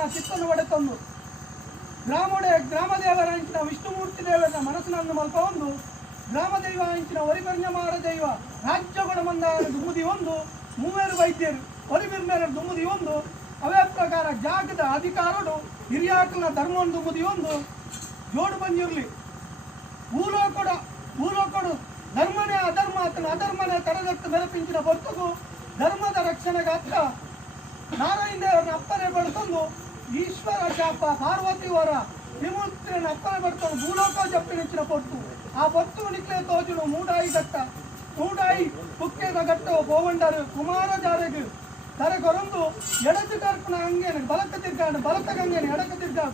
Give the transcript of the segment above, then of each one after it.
ನನ್ನ ಚಿತ್ತನ್ನು ಒಡೆತಂದು ಗ್ರಾಮದೇವರ ಅಂಚಿನ ವಿಷ್ಣುಮೂರ್ತಿ ದೇವರ ಮನಸ್ಸಿನನ್ನು ಮಲ್ಕೊಂಡು ಗ್ರಾಮದೈವ ಅಂಚಿನ ಒರಿಬರ್ಞಮಾಡ ದೈವ ರಾಜ್ಯಗಳ ಮಂದಾರ ದುಮ್ಮುದಿ ಒಂದು ಮೂವರು ವೈದ್ಯರು ಒರಿಬಿರ್ಮೇರ ದುಮ್ಮುದಿ ಒಂದು ಅವೇ ಪ್ರಕಾರ ಜಾಗದ ಅಧಿಕಾರಡು ಹಿರಿಯಾಕನ ಧರ್ಮವನ್ನು ದುಮ್ಮುದಿ ಒಂದು ಜೋಡು ಬಂದಿರಲಿ ಭೂಲೋಕಡು ಧರ್ಮನೇ ಅಧರ್ಮ ಆತನ ಅಧರ್ಮನೇ ತಡೆಗಟ್ಟು ಮೆರಪಿಂಚಿನ ಹೊರತುಗೂ ಧರ್ಮದ ರಕ್ಷಣೆಗೆ ಅತ್ತ ನಾರಾಯಣ ದೇವರನ್ನ ಅಪ್ಪನೆ ಬೆಳೆಕೊಂಡು ಈಶ್ವರ ಶಾಪ ಪಾರ್ವತಿಯವರ ವಿಮೂರ್ತಿಯನ್ನು ಅಪ್ಪನೆ ಬೆಡ್ಕೊಂಡು ಭೂಲೋಕ ಜಪ್ಪಿನಿಚ್ಚಿನ ಪೊಟ್ಟು ಆ ಪೊಟ್ಟು ನಿಕ್ಲೆ ತೋಜುನು ಮೂಡಾಯಿ ಕುಕ್ಕೆದ ಗಟ್ಟವು ಬೋವಂಡರು ಕುಮಾರ ಜಾರೆಗೆ ತರೆಗೊರಂದು ಎಡದು ಕರ್ಪಣ ಅಂಗೇನೆ ಬಲಕ ತಿರ್ಗಾಡು ಬಲಕ ಗಂಗೇನೆ ಎಡಕ ತಿರ್ಗಾ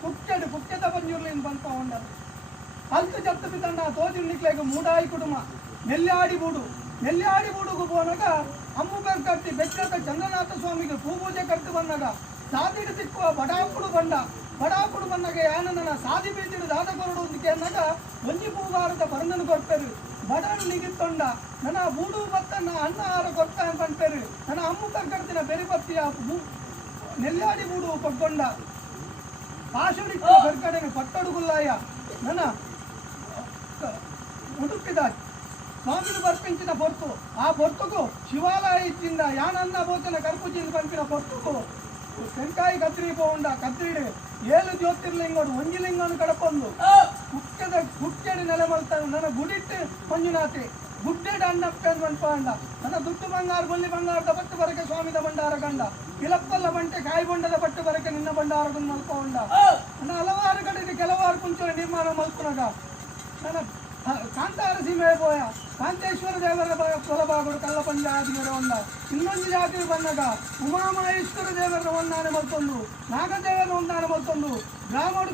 ಕುಕ್ಕೆದ ಬಂಜುರ್ಲಿನ ಬಂತ ಹೊಂಡರು ಅಲ್ಕ ಜತ್ತು ಬಿದ್ದಂಡ ತೋಜು ನಿಕ್ಲೆಗೆ ಮೂಡಾಯಿ ಕುಟುಂಬ ನೆಲ್ಲಾಡಿ ಬೂಡುಗು ಬೋನಾಗ ಅಮ್ಮುಗರ್ ಕಟ್ಟಿ ಬೆಚ್ಚದ ಚಂದ್ರನಾಥ ಸ್ವಾಮಿಗೆ ಪೂಜೆ ಕಟ್ಟು ಬಂದಾಗ ಸಾದಿಡು ತಿಕ್ಕುವ ಬಡಾಪುಡು ಬಂದಾಗ ಯಾನನ ಸಾದಿ ಬೀಜಿಡು ದಾದ ಕೊರಡು ಒಂದಕ್ಕೆ ಅಂದಾಗ ಒಂಜಿ ಪೂಗಾರದ ಪರಂದನು ಕೊಡ್ತಾರೆ ಬಡನು ನಿಗಿತ್ತೊಂಡ ನನ್ನ ಬೂಡು ಬತ್ತನ್ನ ಅನ್ನ ಆಹಾರ ಕೊಡ್ತಾ ಅಂತಾರೆ ನನ್ನ ಅಮ್ಮುಗರ್ ಕಟ್ಟಿನ ಬೆರಿಪತ್ತಿಯ ನೆಲ್ಲಾಡಿ ಬೂಡು ಕೊಟ್ಕೊಂಡ ಪಾಶುಡಿ ಕರ್ಕಡೆಗೆ ಪಟ್ಟಡುಗುಲ್ಲಾಯ ನನ್ನ ಉಡುಪಿದ ಸ್ವಾಮಿನ ಬರ್ಪಿಂಚಿನ ಪೊರ್ತು ಆ ಪೊರ್ತುಗೂ ಶಿವಾಲಯ ಇಚ್ಚಿಂದ ಯಾನನ್ನ ಬೋಚನ ಕರ್ಪುಚಿಂದ ಪಂಪಿನ ಪೊರ್ತುಗೂ ತೆಂಕಾಯಿ ಕತ್ರಿ ಪೋಂಡ ಕತ್ರಿಡಿ 7 ಜ್ಯೋತಿರ್ಲಿಂಗೋಡು ಒಂಜಿಲಿಂಗನು ಕಡಪೊಂದು ಕುಕ್ಕೆಡಿ ನೆಲೆ ಮಲ್ತಾನೆ ನನ್ನ ಗುಡಿಟ್ಟು ಮಂಜುನಾಥಿ ಗುಡ್ಡೆಡ ಅಣ್ಣಪ್ಪನ್ ಮನ್ಪಾಂಡ ನನ್ನ ದುಡ್ಡು ಬಂಗಾರ ಬಲ್ಲಿ ಬಂಗಾರದ ಪಟ್ಟು ಬರಕೆ ಸ್ವಾಮಿದ ಭಂಡಾರ ಕಂಡ ಇಲಪ್ಪಲ್ಲ ಬಂಟೆ ಕಾಯಿ ಬೊಂಡದ ಪಟ್ಟು ಬರಕೆ ನಿನ್ನ ಭಂಡಾರಗೊಂಡು ಮಲ್ಕೊಂಡ ನನ್ನ ಹಲವಾರು ಕಡೆಗೆ ಕೆಲವಾರು ಕುಂಚಲ ನಿರ್ಮಾಣ ಮಲ್ಕೊಳಗ ನನ್ನ ಕಾಂತಾರ ಸೀಮೆ ಪೋಯ ಕಾಂತೇಶ್ವರ ದೇವರ ಕೊಲಬಾಗುಡು ಕಲ್ಲ ಪಂಚಾಯತಿಗರ ಒಂದ ಇನ್ನೊಂದು ಜಾತಿ ಬಂದಾಗ ಉಮಾಮಹೇಶ್ವರ ದೇವರ ಒಂದಾನೆ ಮಲ್ತೊಂದು ನಾಗದೇವರ ಒಂದಾನೆ ಮಲ್ತೊಂದು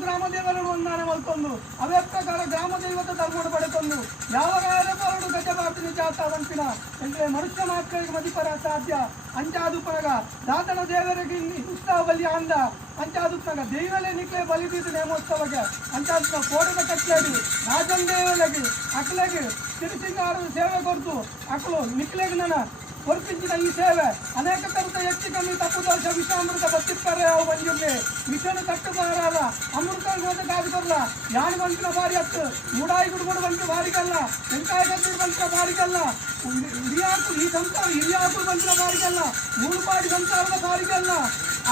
ಗ್ರಾಮದೇವರನ್ನು ಒಂದಾನೆ ಮಲ್ತೊಂದು ಅವೇ ಪ್ರಕಾರ ಗ್ರಾಮ ದೈವತ ಧರ್ಮಡು ಪಡೆತೊಂದು ಯಾವ ರಾಯರಪಾರಡು ಗಜಬಾತಿನ ಜಾತ ವಂಪಿನ ಎಂದ್ರೆ ಮನುಷ್ಯ ಮಾತ್ರರಿಗೆ ಮದಿಪರ ಸಾಧ್ಯ ಅಂಚಾದುಪನಗ ದಾತನ ದೇವರಿಗೆ ಉತ್ಸವ ಬಲಿ ಅಂದ ಅಂಚಾದುಪನಗ ದೈವಲೇ ನಿಕ್ಲೆ ಬಲಿ ಬೀದ ನೇಮೋತ್ಸವಗೆ ಅಂಚಾದುಪ ಕೋಟದ ಕಟ್ಲೇಡಿ ರಾಜನ್ ದೇವಲಗೆ ಅಕ್ಲೆಗೆ ತಿರುಸಿಂಗಾರದ ಸೇವೆ ಕೊಡ್ತು ಅಕ್ಕಳು ನಿಕ್ಲೆಗೆ ನನ್ನ ಹೊರಪಿಂಚಿನ ಈ ಸೇವೆ ಅನೇಕ ತರದ ಹೆಚ್ಚು ಕಮ್ಮಿ ತಪ್ಪು ದೋಷ ವಿಷಾಮೃತ ಬತ್ತಿರ್ತಾರೆ ಅವು ಬಂದಿರ್ಲಿ ವಿಷನ ತಟ್ಟುಬಾರಲ್ಲ ಅಮೃತ ಹೋದ ಕಾದು ಬರಲ್ಲ ಯಾರು ಬಂತಿನ ಬಾರಿ ಹತ್ತು ಮೂಡಾಯಿ ಗುಡುಗುಡು ಬಂತು ಬಾರಿಗಲ್ಲ ತೆಂಕಾಯಿ ಗದ್ದಿರು ಬಂತಿನ ಬಾರಿಗಲ್ಲ ಈ ಸಂಸಾರ ಹಿರಿಯಾಕುಳು ಬಂತಿನ ಬಾರಿಗಲ್ಲ ಮೂಡುಪಾಡಿ ಸಂಸಾರದ ಬಾರಿಗಲ್ಲ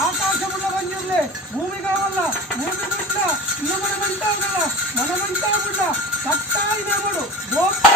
ಆಕಾಶವುಳ್ಳ ಬಂದಿರ್ಲಿ ಭೂಮಿಗಾವಲ್ಲ ಭೂಮಿ ಬಿಟ್ಟ ಇನ್ನೊಬ್ಬರು ಮಂಟಾಗಲ್ಲ ಮನ ಮಂಟಾಗಿಲ್ಲ ಕಟ್ಟಾಯಿ ನೇಮಡು ಗೋಪ